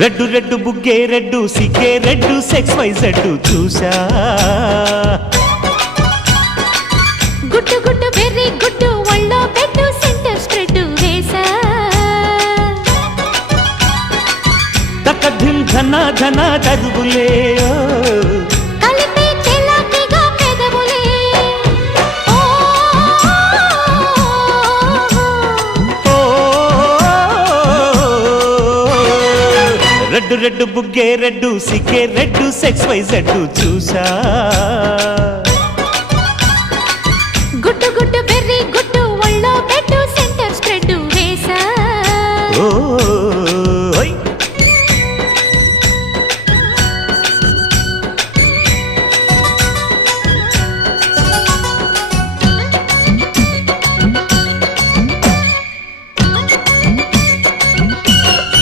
red red బుగ్గే red సిగ్గే red sex Y Z చూసా గుట్టు గుట్టు వెర్రి గుట్టు ఒళ్ళో పెట్టు సెంటర్ స్ప్రెడ్ వేసా తకధిం ధన ధన దరువులే కలిపే చెలాకిగా పెదవులే రెడ్డు రెడ్డు బుగ్గే రెడ్డు సిగ్గే రెడ్డు సెక్స్ వై జెడ్డు చూసా